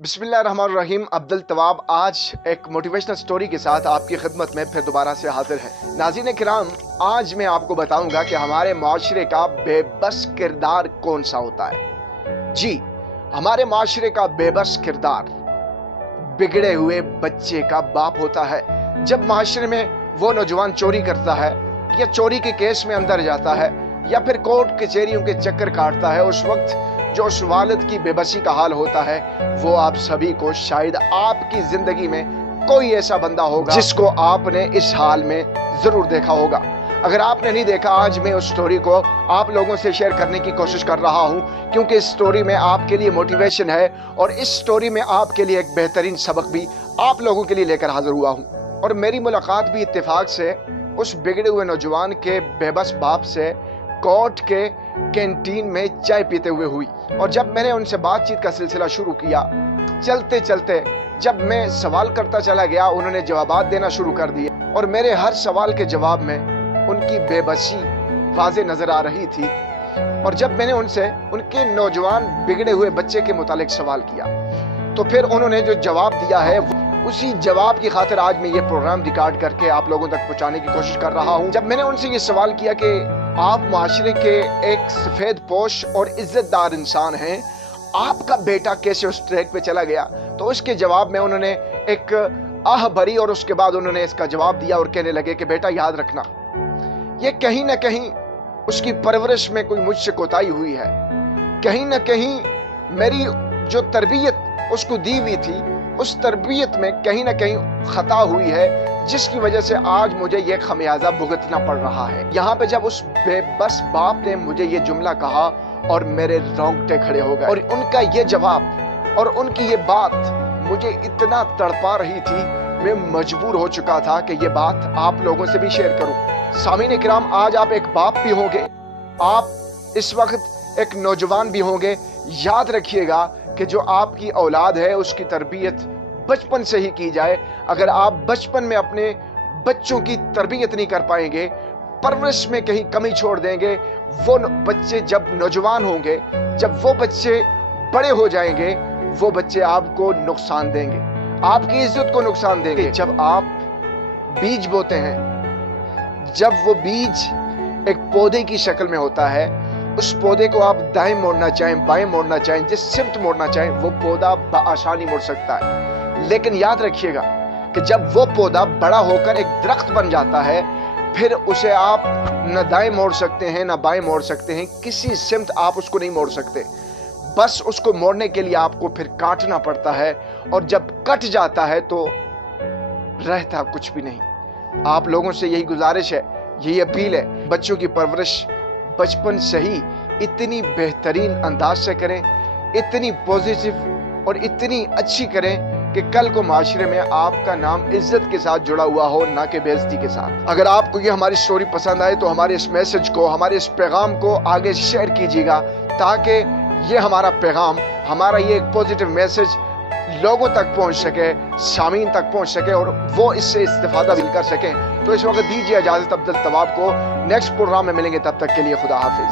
बिस्मिल्लाहिर्रहमानिर्रहीम। अब्दुल तवाब आज एक मोटिवेशनल स्टोरी के साथ आपकी खिदमत में फिर दोबारा से हाजिर है। नाज़रीन किराम, आज मैं आपको बताऊंगा कि हमारे माशरे का बेबस किरदार कौन सा होता है। जी, हमारे माशरे का बेबस किरदार बिगड़े हुए बच्चे का बाप होता है। जब माशरे में वो नौजवान चोरी करता है या चोरी के केस में अंदर जाता है या फिर कोर्ट कचहरियों के चक्कर काटता है, उस वक्त जो उस वालिद की बेबसी का हाल होता है, वो आप सभी को, शायद आपकी जिंदगी में कोई ऐसा बंदा होगा जिसको आपने इस हाल में जरूर देखा होगा। अगर आपने नहीं देखा, आज मैं उस स्टोरी को आप लोगों से शेयर करने की कोशिश कर रहा हूं, क्योंकि इस स्टोरी में आपके लिए मोटिवेशन है और इस स्टोरी में आपके लिए एक बेहतरीन सबक भी आप लोगों के लिए लेकर हाजिर हुआ हूं। और मेरी मुलाकात भी इत्तेफाक से उस बिगड़े हुए नौजवान के बेबस बाप से कोर्ट के कैंटीन में चाय पीते हुए हुई। और जब मैंने उनसे बातचीत का सिलसिला शुरू किया, चलते चलते जब मैं सवाल करता चला गया, उन्होंने जवाबात देना शुरू कर दिए और मेरे हर सवाल के जवाब में उनकी बेबसी वाज़े नजर आ रही थी। और जब मैंने उनसे उनके नौजवान बिगड़े हुए बच्चे के मुतालिक सवाल किया, तो फिर उन्होंने जो जवाब दिया है, उसी जवाब की खातिर आज मैं ये प्रोग्राम रिकॉर्ड करके आप लोगों तक पहुंचाने की कोशिश कर रहा हूं। जब मैंने उनसे ये सवाल किया कि आप माशरे के एक सफेद पोश और इज्जतदार इंसान हैं, आपका बेटा कैसे उस ट्रैक पे चला गया, तो उसके जवाब में उन्होंने एक आह भरी और उसके बाद उन्होंने इसका जवाब दिया और कहने लगे कि बेटा याद रखना, ये कहीं ना कहीं उसकी परवरिश में कोई मुझसे कोताही हुई है, कहीं ना कहीं मेरी जो तरबियत उसको दी हुई थी, उस तरबियत में कहीं ना कहीं खता हुई है, जिसकी वजह से आज मुझे ये खमियाजा भुगतना पड़ रहा है। यहाँ पे जब उस बेबस बाप ने मुझे ये जुमला कहा और मेरे रोंगटे खड़े हो गए, और उनका ये जवाब और उनकी ये बात मुझे इतना तड़पा रही थी, मैं मजबूर हो चुका था कि ये बात आप लोगों से भी शेयर करूं। सामीन किराम, आज आप एक बाप भी होंगे, आप इस वक्त एक नौजवान भी होंगे। याद रखिएगा कि जो आपकी औलाद है, उसकी तरबियत बचपन से ही की जाए। अगर आप बचपन में अपने बच्चों की तरबियत नहीं कर पाएंगे, परवरिश में कहीं कमी छोड़ देंगे, वो बच्चे जब नौजवान होंगे, जब वो बच्चे बड़े हो जाएंगे, वो बच्चे आपको नुकसान देंगे, आपकी इज्जत को नुकसान देंगे। जब आप बीज बोते हैं, जब वो बीज एक पौधे की शक्ल में होता है, उस पौधे को आप दाएं मोड़ना चाहें, बाएं मोड़ना चाहें, जिस सिमत मोड़ना चाहें, वो पौधा बआसानी मोड़ सकता है। लेकिन याद रखिएगा कि जब वो पौधा बड़ा होकर एक दरख्त बन जाता है, फिर उसे आप न दाएं मोड़ सकते हैं न बाएं मोड़ सकते हैं, किसी सिमत आप उसको नहीं मोड़ सकते। बस उसको मोड़ने के लिए आपको फिर काटना पड़ता है, और जब कट जाता है तो रहता कुछ भी नहीं। आप लोगों से यही गुजारिश है, यही अपील है, बच्चों की परवरिश बचपन से ही इतनी बेहतरीन अंदाज से करें, इतनी पॉजिटिव और इतनी अच्छी करें कि कल को माशरे में आपका नाम इज्जत के साथ जुड़ा हुआ हो, ना कि बेइज्जती के साथ। अगर आपको ये हमारी स्टोरी पसंद आए तो हमारे इस मैसेज को, हमारे इस पैगाम को आगे शेयर कीजिएगा, ताकि ये हमारा पैगाम, हमारा ये एक पॉजिटिव मैसेज लोगों तक पहुंच सके, सामीन तक पहुंच सके और वो इससे इस्तेफादा भी कर सकें। तो इस वक्त दीजिए इजाजत अब्दुल तवाब को। नेक्स्ट प्रोग्राम में मिलेंगे, तब तक के लिए खुदा हाफिज।